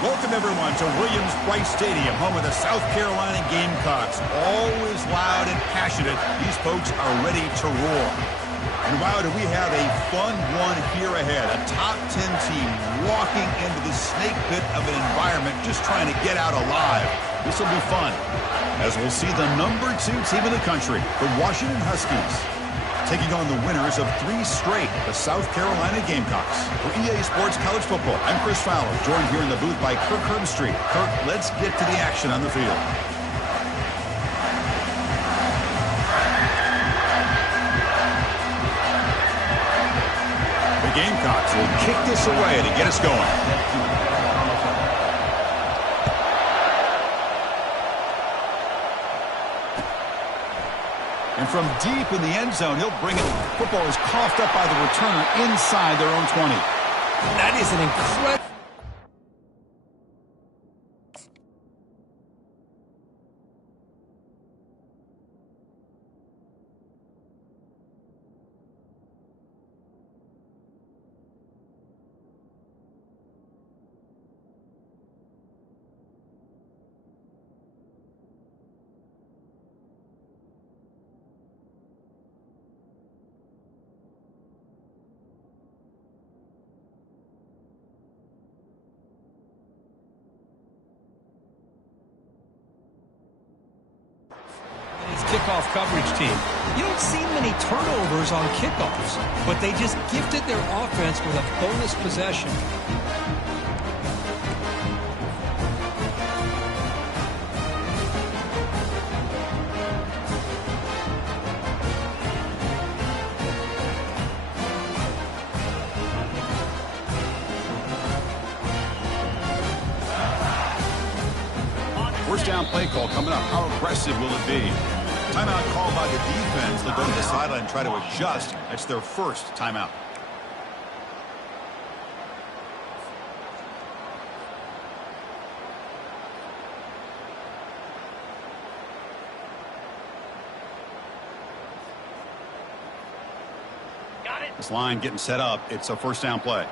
Welcome, everyone, to Williams-Brice Stadium, home of the South Carolina Gamecocks. Always loud and passionate, these folks are ready to roar. And wow, do we have a fun one here ahead. A top 10 team walking into the snake pit of an environment just trying to get out alive. This will be fun, as we'll see the number 2 team in the country, the Washington Huskies, taking on the winners of 3 straight, the South Carolina Gamecocks. For EA Sports College Football, I'm Chris Fowler, joined here in the booth by Kirk Herbstreit. Kirk, let's get to the action on the field. The Gamecocks will kick this away to get us going. And from deep in the end zone, he'll bring it. Football is coughed up by the returner inside their own 20. That is an incredible. Kickoff coverage team. You don't see many turnovers on kickoffs, but they just gifted their offense with a bonus possession. First down play call coming up. How aggressive will it be? Timeout called by the defense. They'll go to the sideline and try to adjust. That's their first timeout. Got it. This line getting set up. It's a first down play.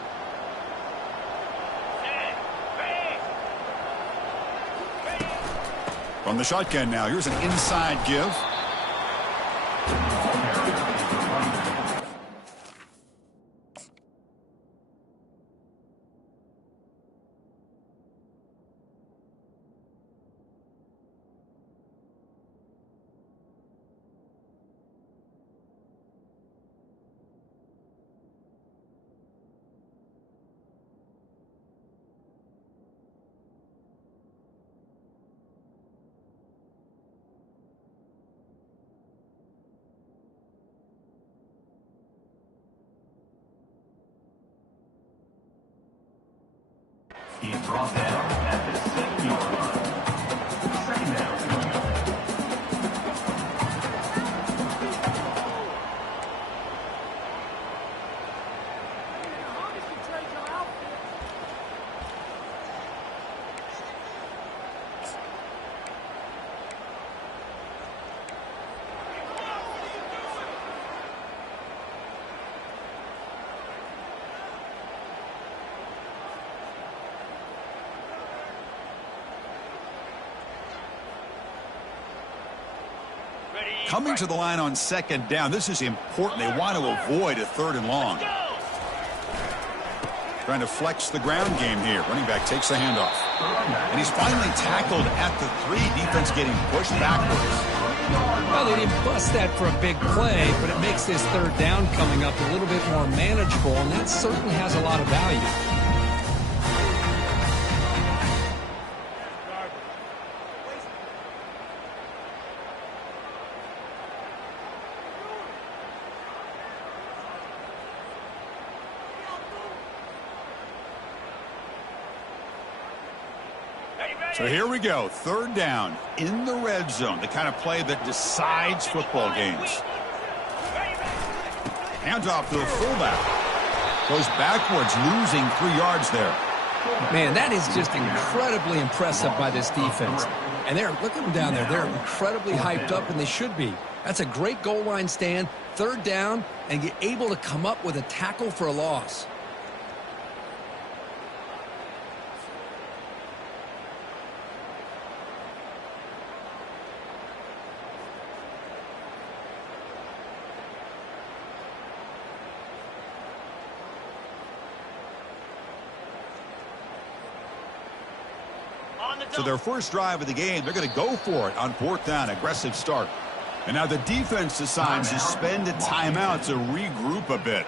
From the shotgun now, here's an inside give. He brought down at the 7-yard line. Second down. Coming to the line on second down. This is important. They want to avoid a third and long. Trying to flex the ground game here. Running back takes the handoff. And he's finally tackled at the 3. Defense getting pushed backwards. Well, they didn't bust that for a big play, but it makes this third down coming up a little bit more manageable, and that certainly has a lot of value. So here we go. Third down in the red zone. The kind of play that decides football games. Hands off to the fullback. Goes backwards, losing 3 yards there. Man, that is just incredibly impressive by this defense. And look at them down there. They're incredibly hyped up, and they should be. That's a great goal line stand. Third down, and you're able to come up with a tackle for a loss. So their first drive of the game, they're going to go for it on 4th down. Aggressive start. And now the defense decides to spend a timeout to regroup a bit.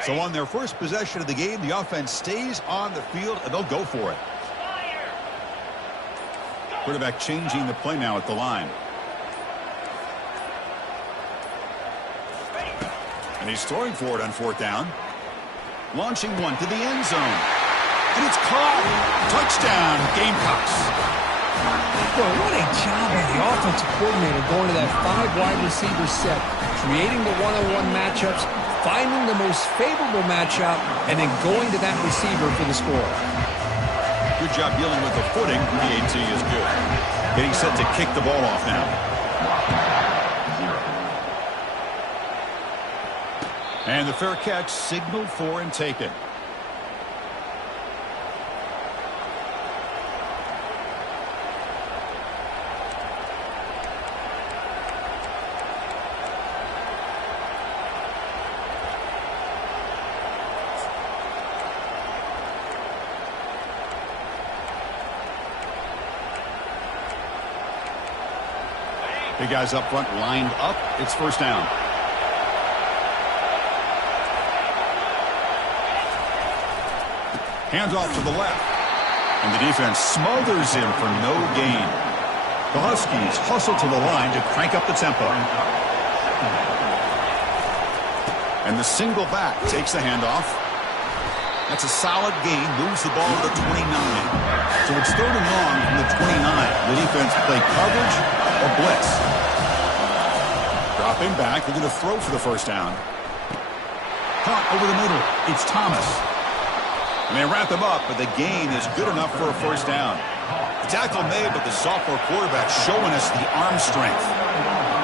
So on their first possession of the game, the offense stays on the field, and they'll go for it. Quarterback changing the play now at the line. And he's throwing for it on 4th down. Launching one to the end zone. And it's caught. Touchdown, Gamecocks. Boy, what a job by the offensive coordinator going to that 5-wide receiver set, creating the one-on-one matchups, finding the most favorable matchup, and then going to that receiver for the score. Good job dealing with the footing. PAT is good. Getting set to kick the ball off now. And the fair catch signaled for and taken. Big guys up front lined up. It's 1st down. Hands off to the left. And the defense smothers him for no gain. The Huskies hustle to the line to crank up the tempo. And the single back takes the handoff. That's a solid gain. Moves the ball to the 29. So it's 3rd and long from the 29. The defense play coverage or blitz. Dropping back. They're going to throw for the 1st down. Caught over the middle. It's Thomas. And they wrap him up, but the gain is good enough for a 1st down. The tackle made, but the sophomore quarterback showing us the arm strength.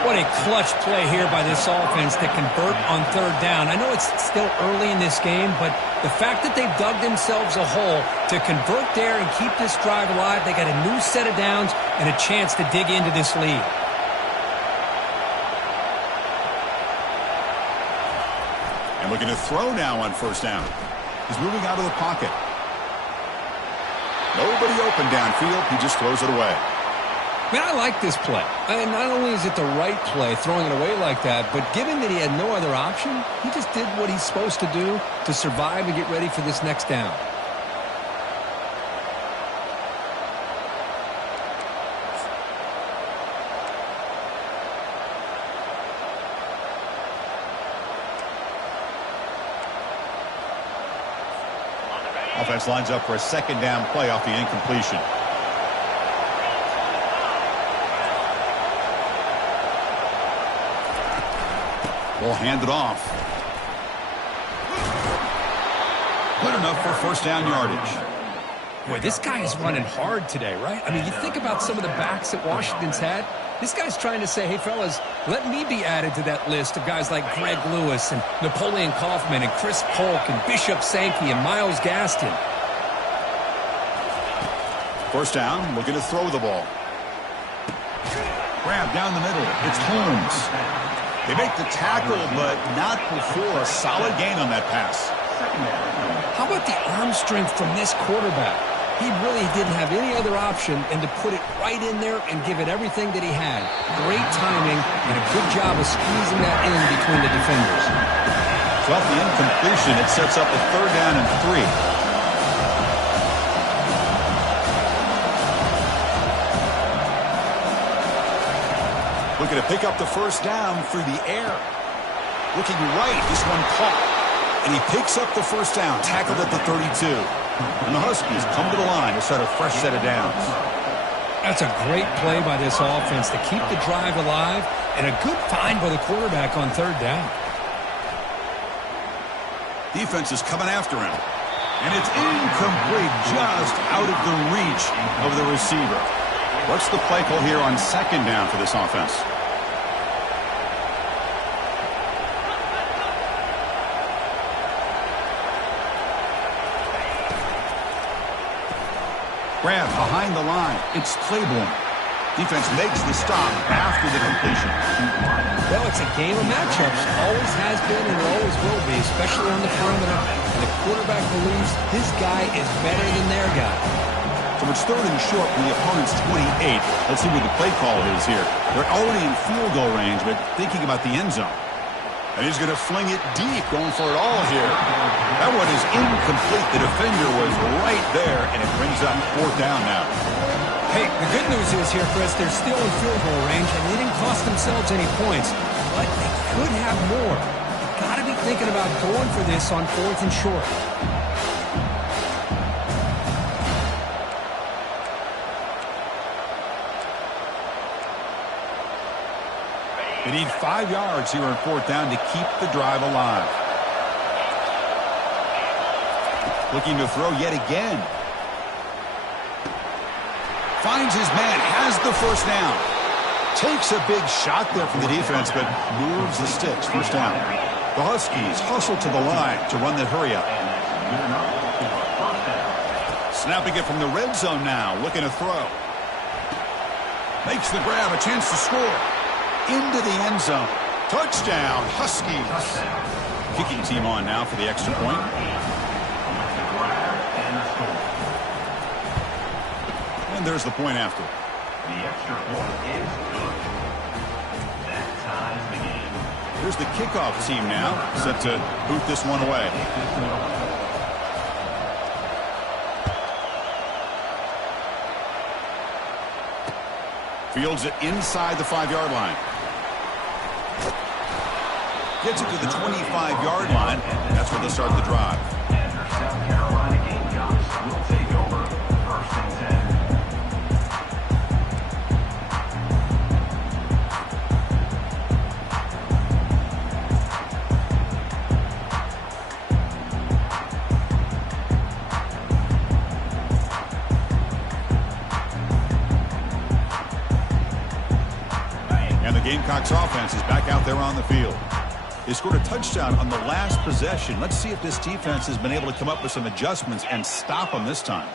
What a clutch play here by this offense to convert on 3rd down. I know it's still early in this game, but the fact that they've dug themselves a hole to convert there and keep this drive alive, they got a new set of downs and a chance to dig into this lead. And looking to throw now on 1st down. He's moving out of the pocket. Nobody open downfield. He just throws it away. Man, I like this play. And not only is it the right play, throwing it away like that, but given that he had no other option, he just did what he's supposed to do to survive and get ready for this next down. Offense lines up for a 2nd down play off the incompletion. Ball handed off. Good enough for 1st down yardage. Boy, this guy is running hard today, right? I mean, you think about some of the backs that Washington's had. This guy's trying to say, hey, fellas, let me be added to that list of guys like Greg Lewis and Napoleon Kaufman and Chris Polk and Bishop Sankey and Myles Gaston. 1st down, looking to throw the ball. Grab down the middle. It's Holmes. They make the tackle, but not before a solid gain on that pass. How about the arm strength from this quarterback? He really didn't have any other option than to put it right in there and give it everything that he had. Great timing and a good job of squeezing that in between the defenders. So off the incompletion, it sets up a 3rd down and 3. Looking to pick up the 1st down through the air. Looking right, this one caught. And he picks up the 1st down, tackled at the 32. And the Huskies come to the line to start a fresh set of downs. That's a great play by this offense to keep the drive alive and a good find by the quarterback on 3rd down. Defense is coming after him. And it's incomplete, just out of the reach of the receiver. What's the play call here on 2nd down for this offense? Grab behind the line. It's Claiborne. Defense makes the stop after the completion. Well, it's a game of matchups. Always has been and always will be, especially on the perimeter. And the quarterback believes his guy is better than their guy. So it's third and short from the opponent's 28. Let's see what the play call is here. They're already in field goal range, but thinking about the end zone. And he's going to fling it deep, going for it all here. That one is incomplete. The defender was right there, and it brings up fourth down now. Hey, the good news is here, Chris, they're still in field goal range, and they didn't cost themselves any points. But they could have more. You've got to be thinking about going for this on fourth and short. They need 5 yards here on fourth down to keep the drive alive. Looking to throw yet again. Finds his man, has the first down. Takes a big shot there from the defense, but moves the sticks. First down. The Huskies hustle to the line to run the hurry up. Snapping it from the red zone now, looking to throw. Makes the grab, a chance to score. Into the end zone. Touchdown, Huskies. Kicking team on now for the extra point. And there's the point after. The extra point is good. That ties the game. Here's the kickoff team now, set to boot this one away. Fields it inside the 5-yard line. Gets it to the 25-yard line. That's where they'll start the drive. And their South Carolina Gamecocks will take over first and 10. And the Gamecocks offense is back out there on the field. They scored a touchdown on the last possession. Let's see if this defense has been able to come up with some adjustments and stop them this time.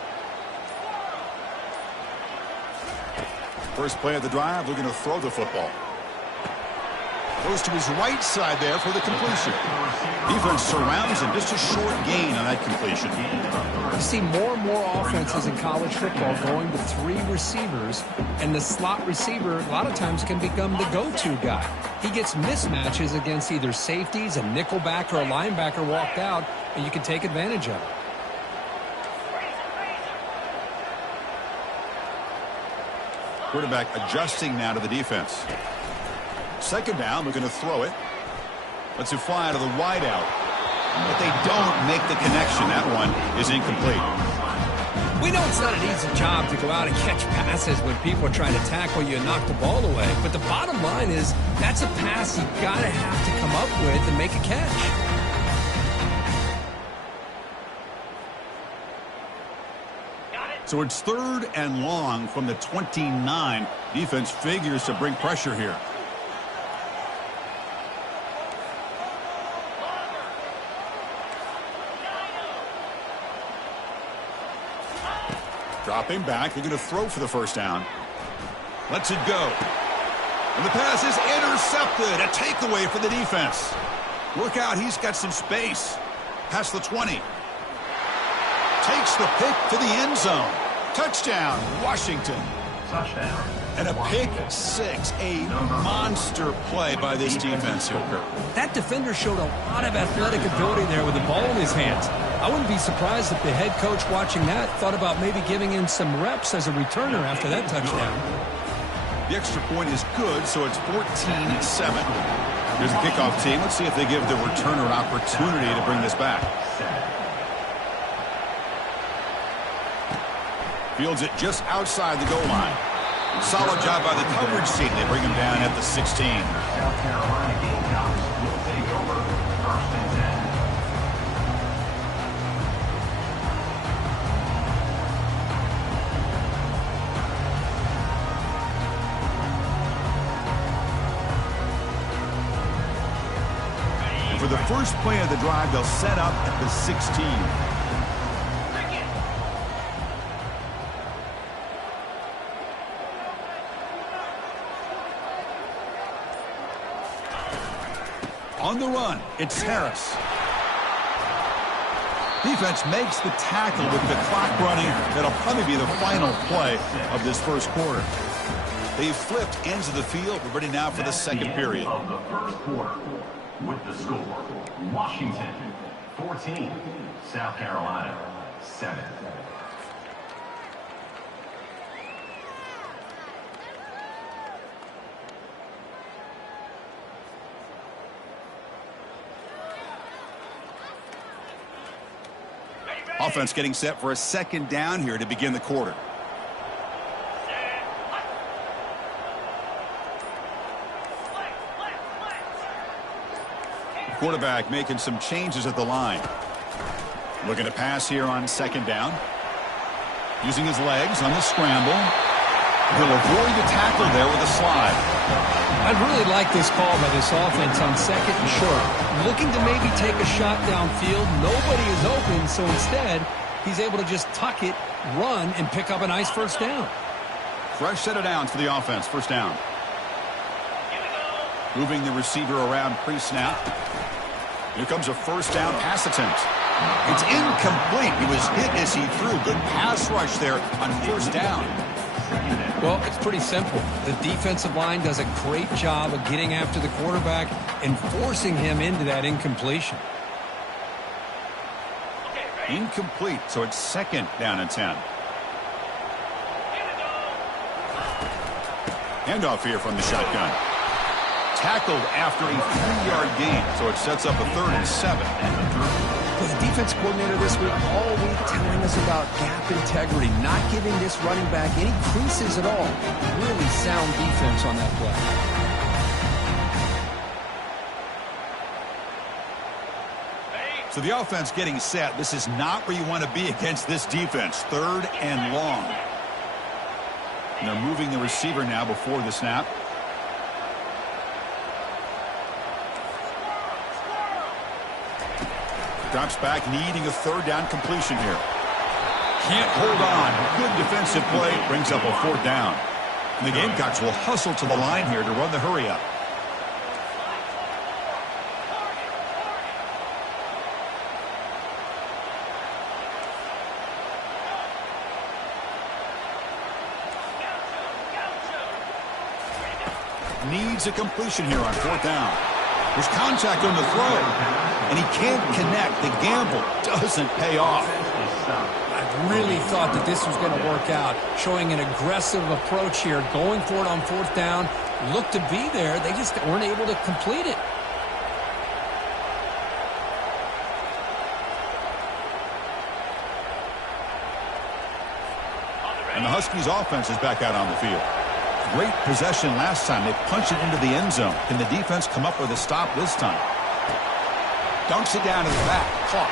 First play of the drive, looking to throw the football. Goes to his right side there for the completion. Defense surrounds him. Just a short gain on that completion. You see more and more offenses in college football going to 3 receivers, and the slot receiver a lot of times can become the go-to guy. He gets mismatches against either safeties, a nickelback, or a linebacker walked out, and you can take advantage of it. Quarterback adjusting now to the defense. Second down, looking to throw it. Lets it fly out of the wideout. But they don't make the connection. That one is incomplete. We know it's not an easy job to go out and catch passes when people are trying to tackle you and knock the ball away. But the bottom line is that's a pass you got to have to come up with and make a catch. So it's third and long from the 29. Defense figures to bring pressure here. Dropping back, they're going to throw for the first down. Lets it go. And the pass is intercepted. A takeaway for the defense. Look out, he's got some space. Past the 20. Takes the pick to the end zone. Touchdown, Washington. Touchdown. And a pick six. A monster play by this defense here. That defender showed a lot of athletic ability there with the ball in his hands. I wouldn't be surprised if the head coach watching that thought about maybe giving him some reps as a returner after that touchdown. The extra point is good, so it's 14-7. Here's the kickoff team. Let's see if they give the returner an opportunity to bring this back. Fields it just outside the goal line. Solid job by the coverage team. They bring him down at the 16. South Carolina Gamecocks will take over first and 10. And for the first play of the drive, they'll set up at the 16. On the run, it's Harris. Defense makes the tackle with the clock running. That'll probably be the final play of this first quarter. They've flipped ends of the field. We're ready now for the second period. Of the first quarter, with the score, Washington 14, South Carolina 7. Offense getting set for a second down here to begin the quarter. The quarterback making some changes at the line. Looking to pass here on second down. Using his legs on the scramble. He'll avoid the tackle there with a slide. I really like this call by this offense on second and short. Looking to maybe take a shot downfield. Nobody is open, so instead, he's able to just tuck it, run, and pick up a nice first down. Fresh set of downs for the offense. First down. Moving the receiver around pre-snap. Here comes a first down pass attempt. It's incomplete. He was hit as he threw. Good pass rush there on first down. Well, it's pretty simple. The defensive line does a great job of getting after the quarterback and forcing him into that incompletion. Incomplete, so it's second down and 10. Handoff here from the shotgun. Tackled after a 3-yard gain, so it sets up a 3rd and 7. Well, the defense coordinator this week all week telling us about gap integrity, not giving this running back any creases at all. Really sound defense on that play. So the offense getting set. This is not where you want to be against this defense. 3rd and long. And they're moving the receiver now before the snap. Drops back, needing a 3rd down completion here. Can't hold on. Good defensive play. Brings up a 4th down. And the Gamecocks will hustle to the line here to run the hurry up. Needs a completion here on 4th down. There's contact on the throw, and he can't connect. The gamble doesn't pay off. I really thought that this was going to work out, showing an aggressive approach here, going for it on 4th down. Looked to be there. They just weren't able to complete it. And the Huskies offense is back out on the field. Great possession last time. They punched it into the end zone. Can the defense come up with a stop this time? Dunks it down to the back. Caught.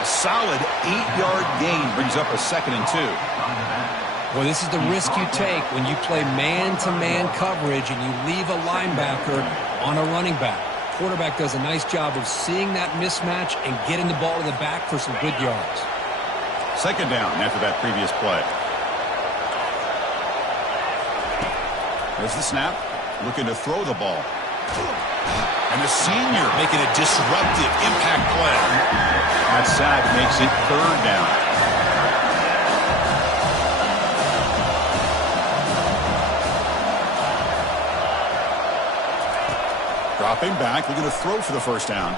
A solid 8-yard gain brings up a 2nd and 2. Well, this is the risk you take when you play man-to-man coverage and you leave a linebacker on a running back. Quarterback does a nice job of seeing that mismatch and getting the ball to the back for some good yards. 2nd down after that previous play. There's the snap, looking to throw the ball. And the senior making a disruptive impact play. That sack makes it 3rd down. Dropping back, looking to throw for the first down.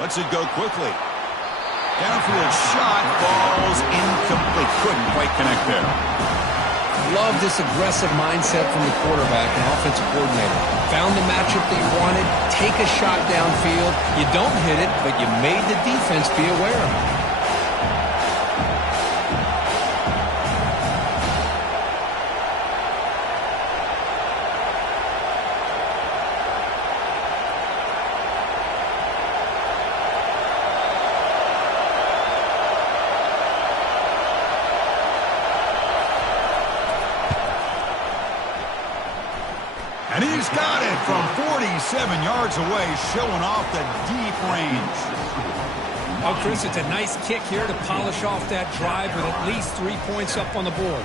Lets it go quickly. Downfield shot, falls incomplete. Couldn't quite connect there. Love this aggressive mindset from the quarterback and offensive coordinator. Found the matchup that you wanted, take a shot downfield. You don't hit it, but you made the defense be aware of it. And he's got it from 47 yards away, showing off the deep range. Oh, Chris, it's a nice kick here to polish off that drive with at least 3 points up on the board.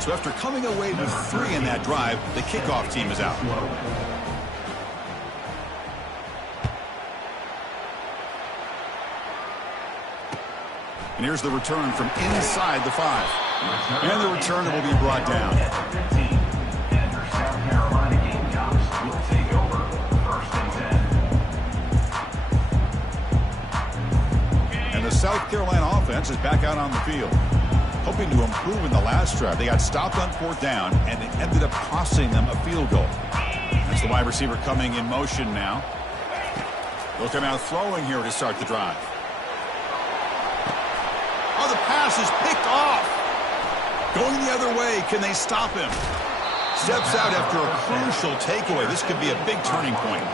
So after coming away with 3 in that drive, the kickoff team is out. And here's the return from inside the 5. And the returner will be brought down. 15. And your South Carolina Gamecocks will take over 1st and 10. And the South Carolina offense is back out on the field. Hoping to improve in the last drive. They got stopped on 4th down, and it ended up costing them a field goal. That's the wide receiver coming in motion now. They'll come out throwing here to start the drive. Oh, the pass is picked off. Going the other way, can they stop him? Steps out after a crucial takeaway. This could be a big turning point.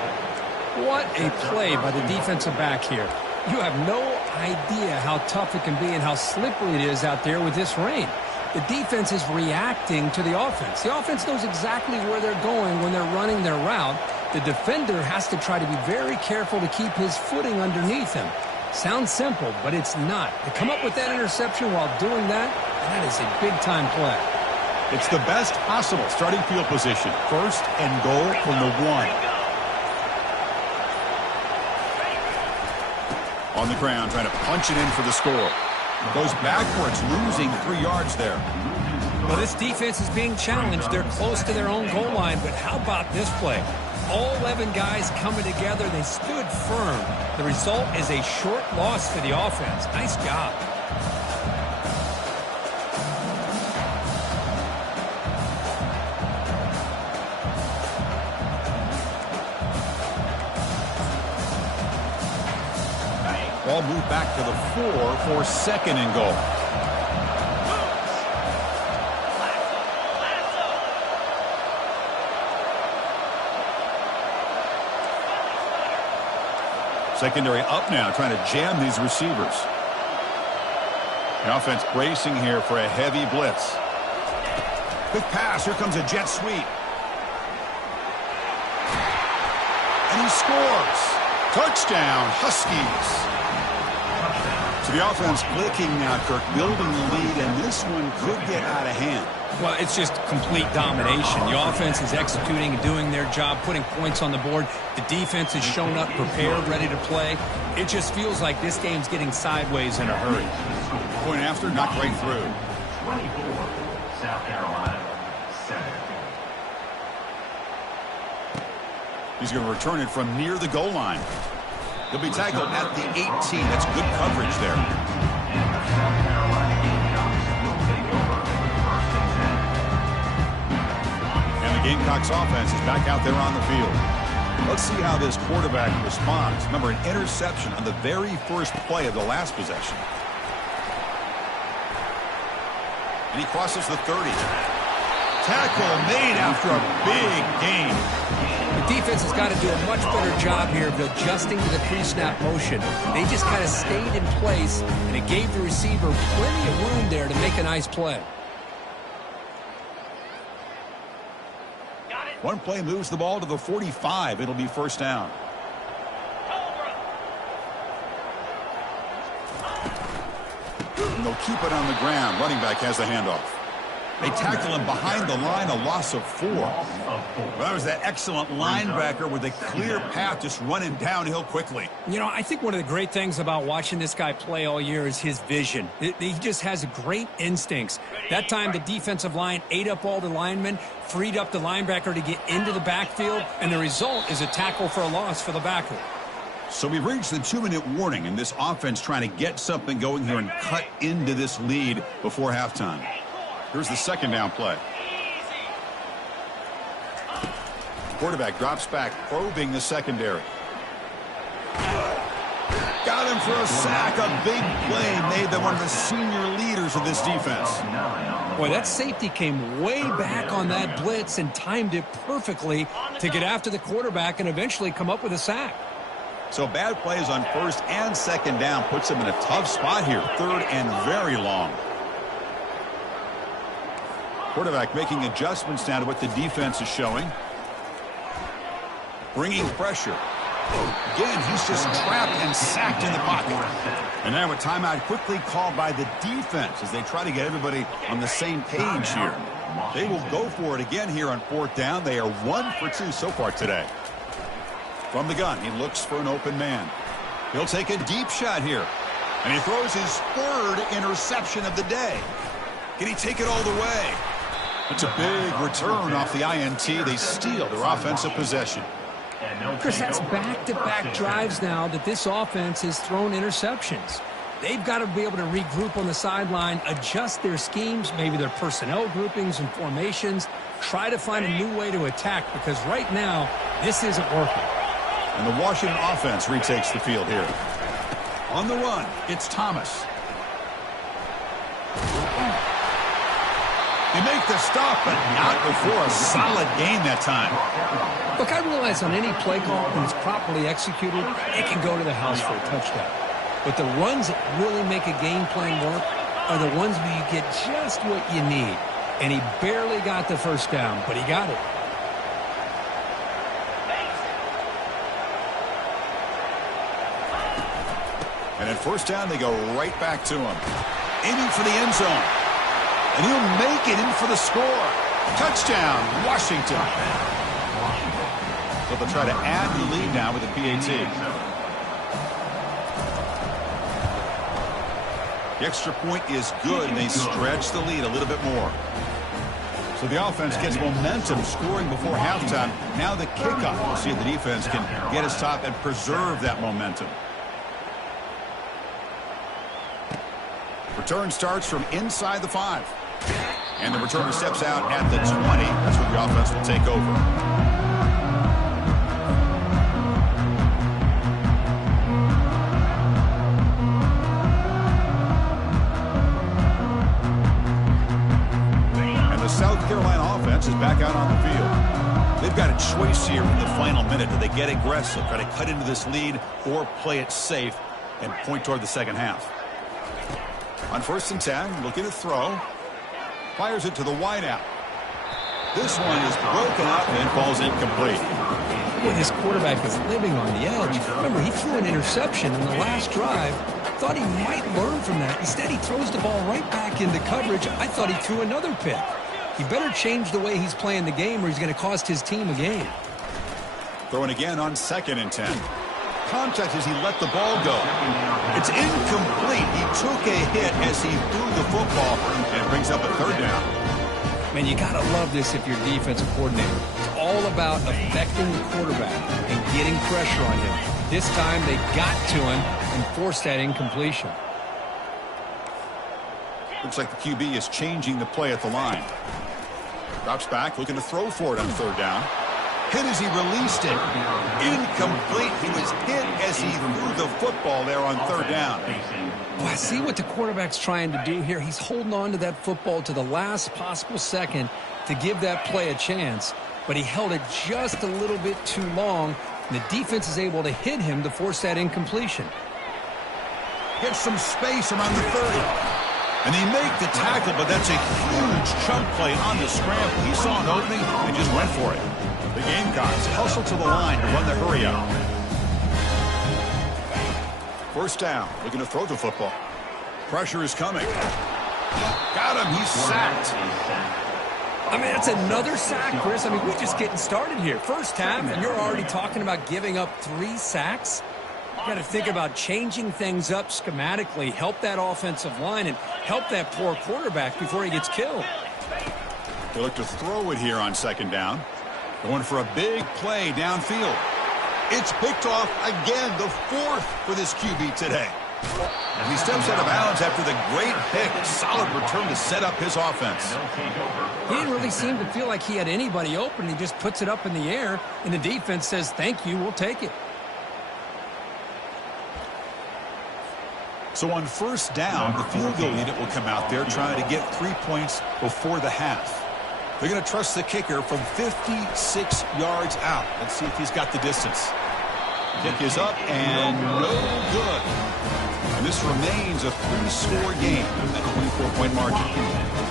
What a play by the defensive back here. You have no idea how tough it can be and how slippery it is out there with this rain. The defense is reacting to the offense. The offense knows exactly where they're going when they're running their route. The defender has to try to be very careful to keep his footing underneath him. Sounds simple, but it's not. To come up with that interception while doing that, that is a big-time play. It's the best possible starting field position. 1st and goal from the 1. On the ground, trying to punch it in for the score. Goes backwards, losing 3 yards there. Well, this defense is being challenged. They're close to their own goal line, but how about this play? All 11 guys coming together. They stood firm. The result is a short loss for the offense. Nice job. Ball moved back to the 4 for 2nd and goal. Secondary up now, trying to jam these receivers. The offense bracing here for a heavy blitz. Quick pass, here comes a jet sweep. And he scores. Touchdown, Huskies. So the offense clicking now, Kirk, building the lead, and this one could get out of hand. Well, it's just complete domination. The offense is executing and doing their job, putting points on the board. The defense has shown up, prepared, ready to play. It just feels like this game's getting sideways in a hurry. Point after, knocked right through. 24, South Carolina, 7. He's going to return it from near the goal line. He'll be tackled at the 18. That's good coverage there. And the South Carolina Gamecocks will take over 1st and 10. And the Gamecocks offense is back out there on the field. Let's see how this quarterback responds. Remember, an interception on the very first play of the last possession. And he crosses the 30. Tackle made after a big gain. The defense has got to do a much better job here of adjusting to the pre-snap motion. They just kind of stayed in place, and it gave the receiver plenty of room there to make a nice play. One play moves the ball to the 45. It'll be 1st down. And they'll keep it on the ground. Running back has the handoff. They tackle him behind the line, a loss of 4. Well, that was that excellent linebacker with a clear path just running downhill quickly. You know, I think one of the great things about watching this guy play all year is his vision. He just has great instincts. That time the defensive line ate up all the linemen, freed up the linebacker to get into the backfield, and the result is a tackle for a loss for the backer. So we've reached the 2-minute warning, and this offense trying to get something going here and cut into this lead before halftime. Here's the 2nd down play. Quarterback drops back, probing the secondary. Got him for a sack. A big play made them one of the senior leaders of this defense. Boy, that safety came way back on that blitz and timed it perfectly to get after the quarterback and eventually come up with a sack. So bad plays on 1st and 2nd down puts them in a tough spot here. 3rd and very long. Quarterback making adjustments now to what the defense is showing. Bringing pressure. Again, he's just trapped and sacked in the pocket. And now a timeout quickly called by the defense as they try to get everybody on the same page here. They will go for it again here on 4th down. They are 1 for 2 so far today. From the gun, he looks for an open man. He'll take a deep shot here. And he throws his third interception of the day. Can he take it all the way? It's a big return off the INT. They steal their offensive possession. Chris, that's back-to-back drives now that this offense has thrown interceptions. They've got to be able to regroup on the sideline, adjust their schemes, maybe their personnel groupings and formations, try to find a new way to attack, because right now, this isn't working. And the Washington offense retakes the field here. On the run, it's Thomas. They make the stop, but not before a solid gain that time. Look, I realize on any play call, when it's properly executed, it can go to the house for a touchdown. But the runs that really make a game plan work are the ones where you get just what you need. And he barely got the first down, but he got it. And at first down, they go right back to him. Aiming for the end zone. And he'll make it in for the score. Touchdown, Washington. So they'll try to add the lead now with a PAT. The extra point is good, and they stretch the lead a little bit more. So the offense gets momentum scoring before halftime. Now the kickoff. We'll see if the defense can get his top and preserve that momentum. Return starts from inside the 5. And the returner steps out at the 20. That's where the offense will take over. South Carolina offense is back out on the field. They've got a choice here in the final minute. Do they get aggressive, try to cut into this lead, or play it safe and point toward the second half? On 1st and 10, looking to throw. Fires it to the wideout. This one is broken up and falls incomplete. Boy, this quarterback is living on the edge. Remember, he threw an interception in the last drive. Thought he might learn from that. Instead, he throws the ball right back into coverage. I thought he threw another pick. He better change the way he's playing the game, or he's going to cost his team a game. Throwing again on 2nd and 10. Contact as he let the ball go. It's incomplete. He took a hit as he threw the football, and it brings up a 3rd down. Man, you got to love this if you're defensive coordinator. It's all about affecting the quarterback and getting pressure on him. This time they got to him and forced that incompletion. Looks like the QB is changing the play at the line. Drops back, looking to throw for it on 3rd down. Hit as he released it. Incomplete. He was hit as he threw the football there on 3rd down. Well, I see what the quarterback's trying to do here. He's holding on to that football to the last possible second to give that play a chance. But he held it just a little bit too long, and the defense is able to hit him to force that incompletion. Gets some space around the 30. And they make the tackle, but that's a huge chunk play on the scramble. He saw an opening and just went for it. The Gamecocks hustle to the line to run the hurry up. 1st down, looking to throw the football. Pressure is coming. Got him, he's sacked. I mean, that's another sack, Chris. I mean, we're just getting started here. First half, and you're already talking about giving up 3 sacks. Got to think about changing things up schematically, help that offensive line, and help that poor quarterback before he gets killed. They look to throw it here on 2nd down. Going for a big play downfield. It's picked off again, the 4th for this QB today. And he steps out of bounds after the great pick. Solid return to set up his offense. He didn't really seem to feel like he had anybody open. He just puts it up in the air, and the defense says, thank you, we'll take it. So on 1st down, the field goal unit will come out there trying to get 3 points before the half. They're going to trust the kicker from 56 yards out. Let's see if he's got the distance. Kick is up and no good. And this remains a 3-score game, a 24-point margin.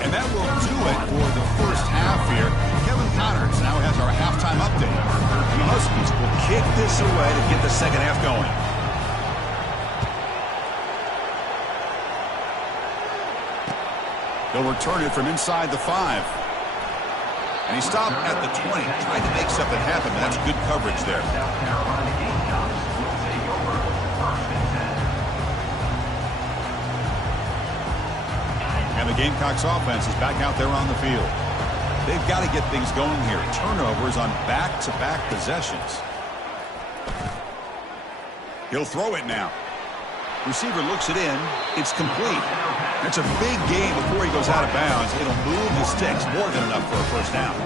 And that will do it for the first half here. Kevin Connors now has our halftime update. And the Huskies will kick this away to get the second half going. They'll return it from inside the 5. And he stopped at the 20, trying to make something happen. That's good coverage there. 1 And the Gamecocks offense is back out there on the field. They've got to get things going here. Turnovers on back-to-back possessions. He'll throw it now. Receiver looks it in. It's complete. That's a big gain before he goes out of bounds. It'll move the sticks, more than enough for a first down.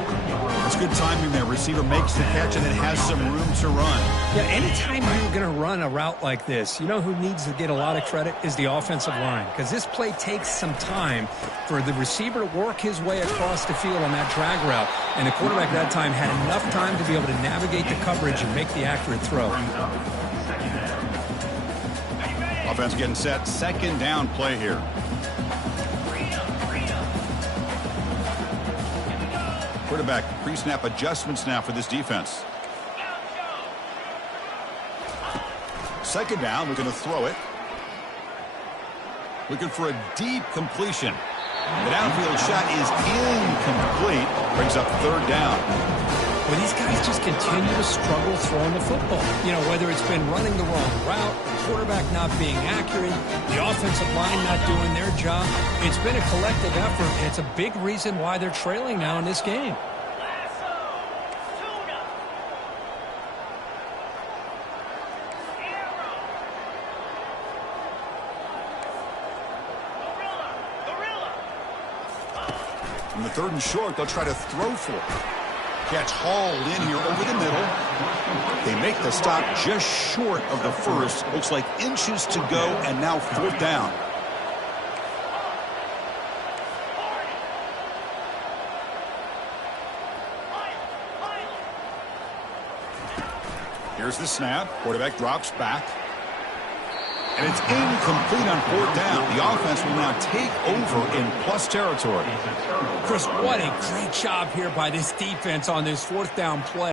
That's good timing there. Receiver makes the catch and then has some room to run. Yeah, anytime you're going to run a route like this, you know who needs to get a lot of credit is the offensive line, because this play takes some time for the receiver to work his way across the field on that drag route, and the quarterback at that time had enough time to be able to navigate the coverage and make the accurate throw. Offense getting set. Second down play here. Quarterback pre-snap adjustments now for this defense. Second down, we're going to throw it. Looking for a deep completion. The downfield shot is incomplete. Brings up third down. Well, these guys just continue to struggle throwing the football. You know, whether it's been running the wrong route, the quarterback not being accurate, the offensive line not doing their job. It's been a collective effort, and it's a big reason why they're trailing now in this game. From the third and short, they'll try to throw for it. Catch hauled in here over the middle. They make the stop just short of the first. Looks like inches to go, and now fourth down. Here's the snap. Quarterback drops back. And it's incomplete on fourth down. The offense will now take over in plus territory. Chris, what a great job here by this defense on this fourth down play.